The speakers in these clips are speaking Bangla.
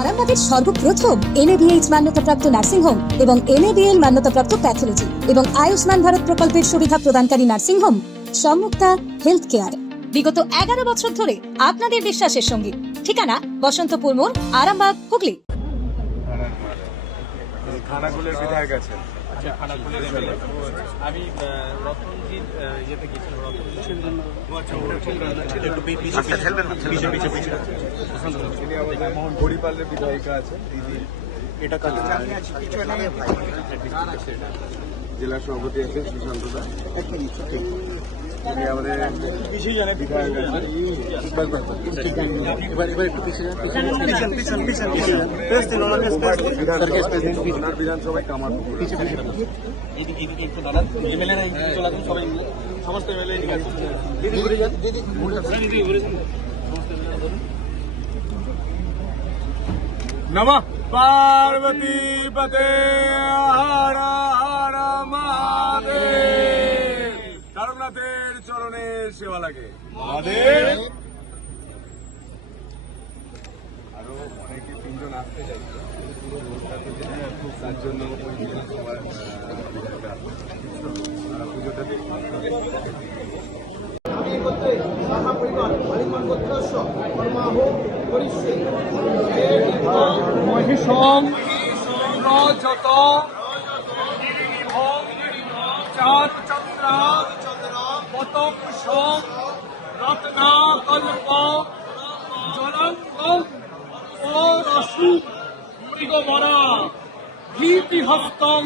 আরামবাগের সর্বপ্রথম NABH মান্যতাপ্রাপ্ত নার্সিং হোম এবং NABL মান্যতাপ্রাপ্ত প্যাথোলজি এবং আয়ুষ্মান ভারত প্রকল্পের সুবিধা প্রদানকারী নার্সিং হোম সম্মুক্তা হেলথ কেয়ার। বিগত 11 বছর ধরে আপনাদের বিশ্বাসের সঙ্গী। ঠিকানা বসন্তপুর মোড়, আরামবাগ, হুগলি। খানাকুলের বিধায়ক আছেন। আচ্ছা, খানাকুলের আমি রতনজির ইয়েতে গেছিলাম। তিনি আমাদের হরিপালের বিধায়িকা আছেন দিদি। এটা কাজ জেলা সভাপতি আছেন সুশান্ত দা। তিনি আমাদের বিধায়ক আছেন। ওনার বিধানসভায় কামারপুকুর। একটু দাঁড়ান, এমএলএরা চলে আসুন, সবাই সমস্ত এমএলএ ঠিক আছে। দিদি ঘুরে যান, দিদি ঘুরে যান। নমঃ পার্বতী পতে হর হর মহাদেব। তারকনাথের চরণে সেবা লাগে মহাদেব। আরো অনেকে 3 জন আসতে চাইছে, পুরো ব্যবস্থাতে তার জন্য ওই বিধানসভার পুজোটা মহিষং রজত চাঁদচন্দ্রা পতংসং রত্নাকল্প জলঙ্গম ও রসু মৃগবরা ভীতিহস্তং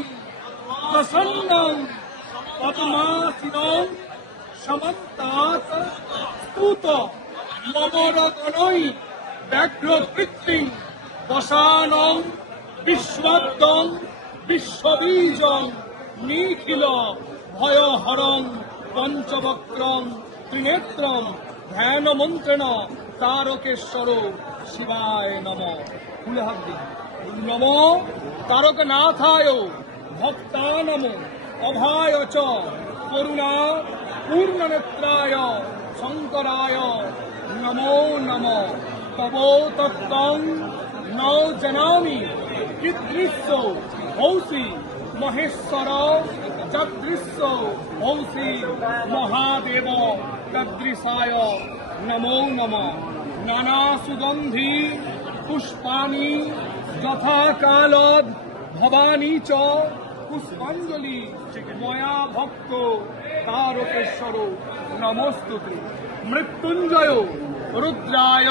প্রসন্নং পদ্মাসীনং সমন্তাৎ স্তুত মমরগণৈ ব্যাঘ্রকৃত্রিং বসানং বিশ্বদ্যং বিশ্ববীজং নিখিল ভয়হরং পঞ্চবক্রং ত্রিনেত্রং ধ্যানমন্ত্রেণ তারকেশ্বর শিবায় নমঃ। খুলে হাত দিন। নমো তারকনাথায় ভক্তানাম অভায় চ করুণা পূর্ণনেত্রায় শঙ্করায় নমো নমঃ। তবো তত্ত্বং ন জানামি কীদৃশ্য ভৌসি মহেশ্বর যদৃশ্য ভৌসি মহাদেব তদৃশায় নমো নমঃ। নানা সুগন্ধি পুষ্পাণি যথাকালদ ভবানী চ পুষ্পাঞ্জলি ময়া ভক্ত তারকেশ্বর নমস্তুতে। মৃত্যুঞ্জয় রুদ্রায়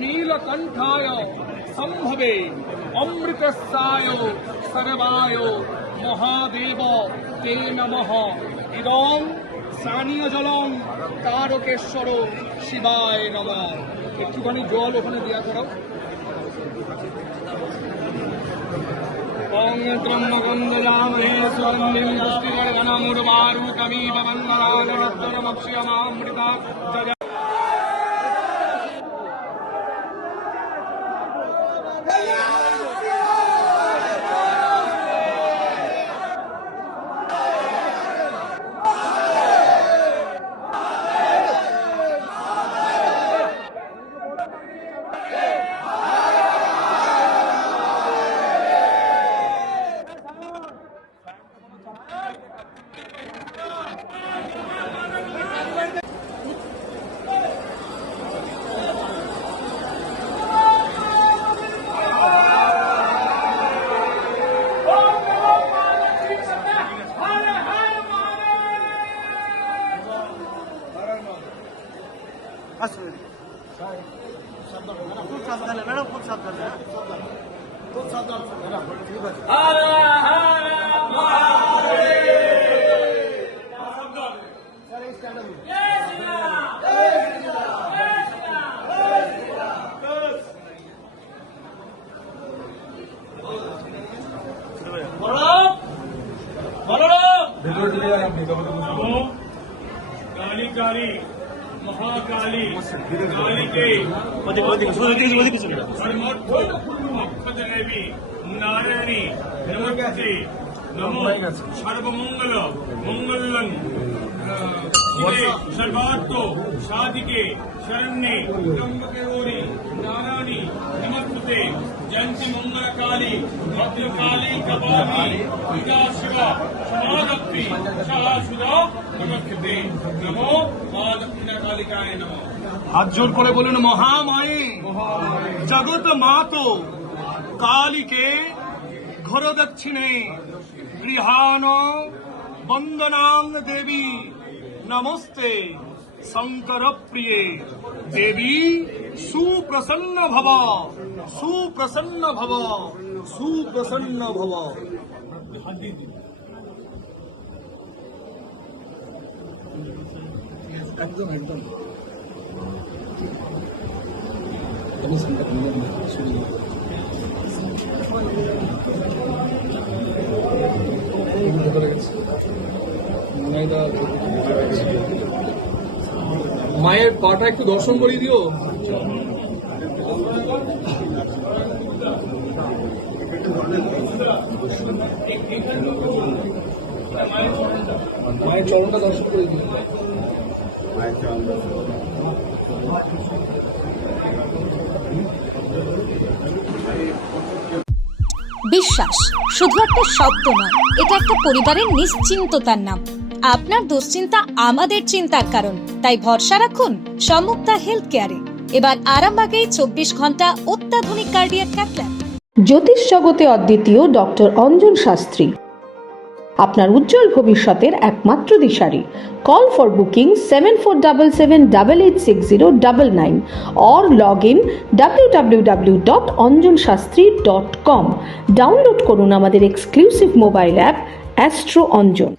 নীলকণ্ঠায় সম্ভবে অমৃতস্যায় সর্বায় মহাদেব তে নমঃ। ইদং স্থানীয় জলং তারকেশ্বর শিবায় নমঃ। একটুখানি জল ওখানে দেওয়া করাও। ওং ত্রম্বকং যজামহে সুগন্ধিং পুষ্টিবর্ধনমুর্বারুকমিব বন্ধনাগরত্তরমক্ষয়মামৃতা জগৎ। খুব সাবধানে ম্যাডাম, খুব সাবধানে, খুব সাবধানে। ঠিক আছে। काली काली महाकाली कालिके देवी नारायणी नमस्ते। नमो सर्वमंगल मंगलं सर्वात्म साधिके शरण्ये त्र्यंबके गौरी नारायणी नमस्ते। जयंती मंगल काली भद्रकाली कपाली पूजा शिवा समाधत्ति शाश्वता नमस्ते नमो मां दक्षिण कालिकाय नमो। হাত জোর করে বলুন মহামায়ে জগৎ মাতো কালীকে ঘর দক্ষিণে গৃহাণ বন্দনাং দেবী নমস্তে শঙ্কর প্রিয়ে দেবী সুপ্রসন্ন ভব সুপ্রসন্ন ভব সুপ্রসন্ন ভব। একদম একদম মায়ের পাটা একটু দর্শন করিয়ে দিও। মায়ের চরণটা দর্শন করে দিও। বিশ্বাস শুধু একটা শব্দ নয়, এটা একটা পরিবারের নিশ্চিন্ততার নাম। আপনার দুশ্চিন্তা আমাদের চিন্তার কারণ, তাই ভরসা রাখুন সম্মুক্তা হেলথ কেয়ারে। এবার আরামবাগে 24 ঘন্টা অত্যাধুনিক কার্ডিয়াক ক্যাথল্যাব। জ্যোতিষ জগতে অদ্বিতীয় ডক্টর অঞ্জন শাস্ত্রী, আপনার উজ্জ্বল ভবিষ্যতের একমাত্র দিশারি। Call for booking 7477886099 or log in www.anjanshastri.com। Download করুন আমাদের exclusive mobile app Astro Anjan.